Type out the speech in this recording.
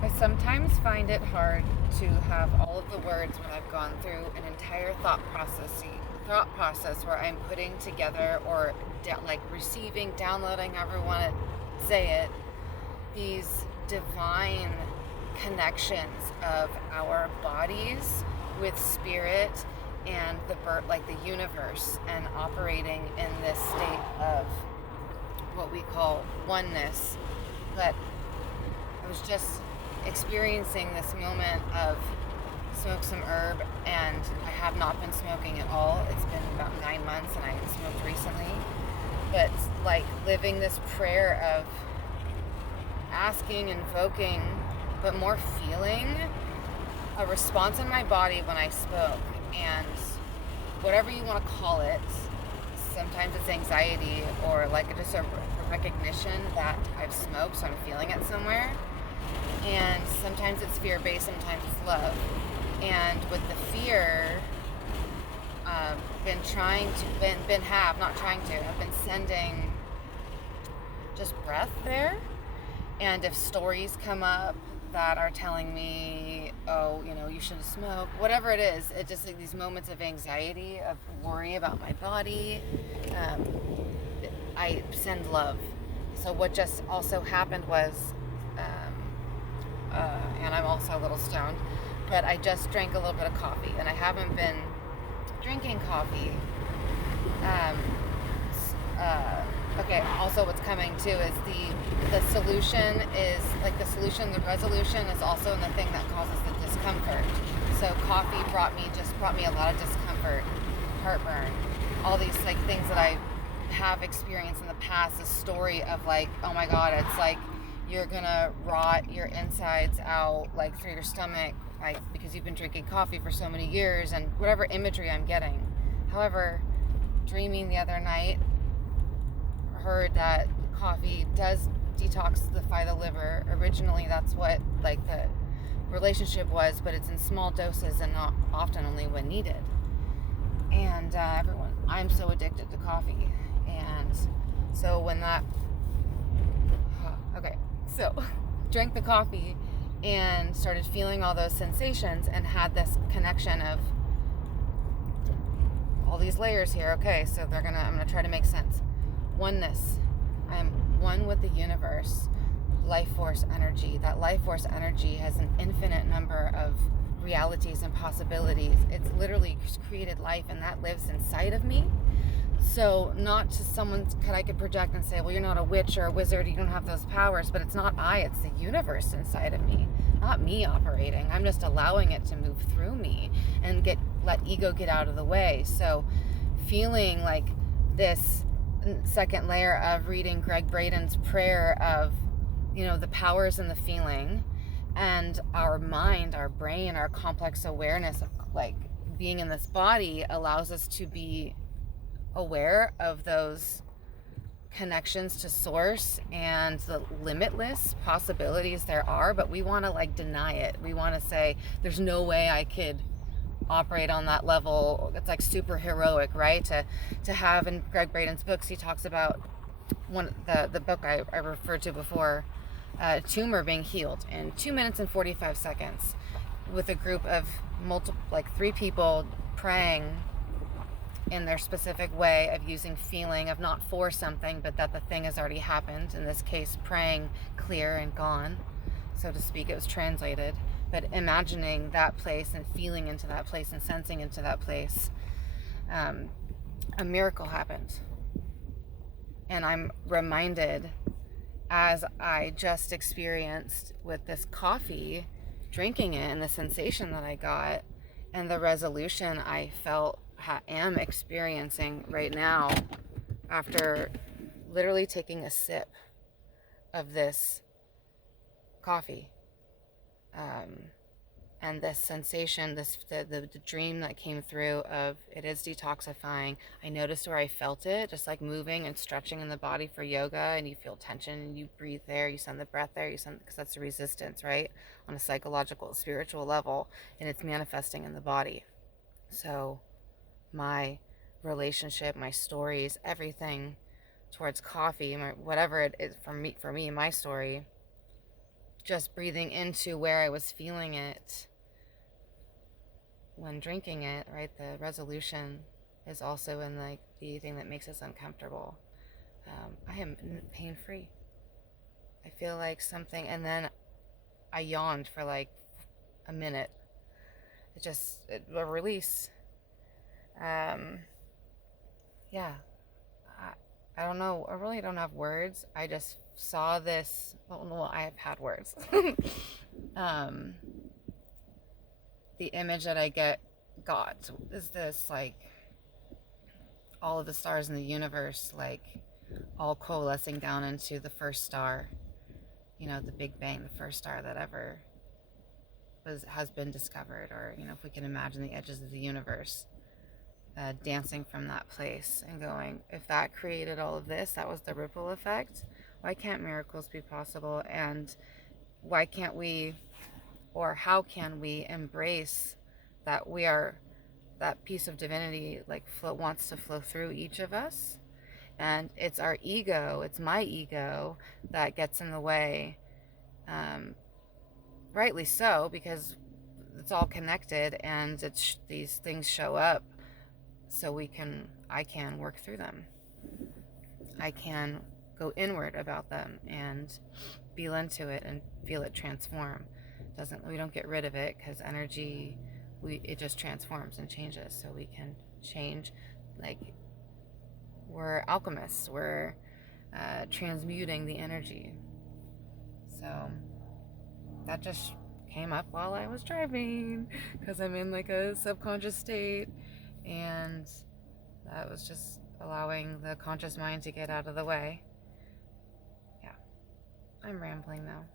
I sometimes find it hard to have all of the words when I've gone through an entire thought process where I'm putting together or like receiving, downloading, however you want to say it, these divine connections of our bodies with spirit and like the universe, and operating in this state of what we call oneness. But I was just experiencing this moment of smoke some herb, and I have not been smoking at all. It's been about 9 months and I smoked recently. But like living this prayer of asking, invoking, but more feeling a response in my body when I spoke. And whatever you want to call it, sometimes it's anxiety or like just a recognition that I've smoked, so I'm feeling it somewhere. And sometimes it's fear-based, sometimes it's love. And with the fear, I've been sending just breath there. And if stories come up that are telling me, oh, you shouldn't smoke, whatever it is, it just like these moments of anxiety, of worry about my body, um, I send love. So what just also happened was, and I'm also a little stoned, but I just drank a little bit of coffee, and I haven't been drinking coffee. Um, okay, also what's coming too is the solution is like the solution, the resolution is also in the thing that causes the discomfort. So coffee brought me a lot of discomfort, heartburn, all these like things that I have experienced in the past. A story of like, oh my god, it's like you're gonna rot your insides out like through your stomach, like because you've been drinking coffee for so many years, and whatever imagery I'm getting. However, dreaming the other night, heard that coffee does detoxify the liver. Originally, that's what like the relationship was, but it's in small doses and not often, only when needed. And I'm so addicted to coffee, and so when that, okay, so drank the coffee and started feeling all those sensations and had this connection of all these layers here. Okay, so I'm gonna try to make sense. Oneness. I am one with the universe, life force energy. That life force energy has an infinite number of realities and possibilities. It's literally created life, and that lives inside of me. So not to someone could I could project and say, well, you're not a witch or a wizard, you don't have those powers, but it's not it's the universe inside of me, not me operating. I'm just allowing it to move through me and let ego get out of the way. So feeling like this second layer of reading Greg Braden's prayer of, the powers in the feeling, and our mind, our brain, our complex awareness of like being in this body allows us to be aware of those connections to source and the limitless possibilities there are, but we want to like deny it. We want to say there's no way I could operate on that level. It's like super heroic, right? To have, in Greg Braden's books, he talks about the book I referred to before, a tumor being healed in 2 minutes and 45 seconds with a group of like 3 people praying in their specific way of using feeling of not for something, but that the thing has already happened. In this case, praying clear and gone, so to speak. It was translated, but imagining that place and feeling into that place and sensing into that place, a miracle happened. And I'm reminded, as I just experienced with this coffee, drinking it, and the sensation that I got, and the resolution I felt am experiencing right now after literally taking a sip of this coffee, and this sensation, the dream that came through of it is detoxifying. I noticed where I felt it, just like moving and stretching in the body for yoga, and you feel tension and you breathe there, you send the breath there, because that's the resistance, right? On a psychological, spiritual level, and it's manifesting in the body. So my relationship, my stories, everything towards coffee, whatever it is for me, my story just breathing into where I was feeling it when drinking it, right? The resolution is also in like the thing that makes us uncomfortable. I am pain free. I feel like something, and then I yawned for like a minute. A release. Um, yeah, I don't know. I really don't have words. I just saw this. Well, I have had words. um, the image that I got is this like all of the stars in the universe, like all coalescing down into the first star. You know, the Big Bang, the first star that ever has been discovered, or you know, if we can imagine the edges of the universe. Dancing from that place and going, if that created all of this, that was the ripple effect, why can't miracles be possible? And why can't we, or how can we embrace that we are that piece of divinity, like wants to flow through each of us? And it's our ego, it's my ego that gets in the way, rightly so, because it's all connected, and these things show up so I can work through them. I can go inward about them and feel into it and feel it transform. We don't get rid of it, because energy, it just transforms and changes. So we can change, like we're alchemists. We're transmuting the energy. So that just came up while I was driving, because I'm in like a subconscious state, and that was just allowing the conscious mind to get out of the way. Yeah, I'm rambling though.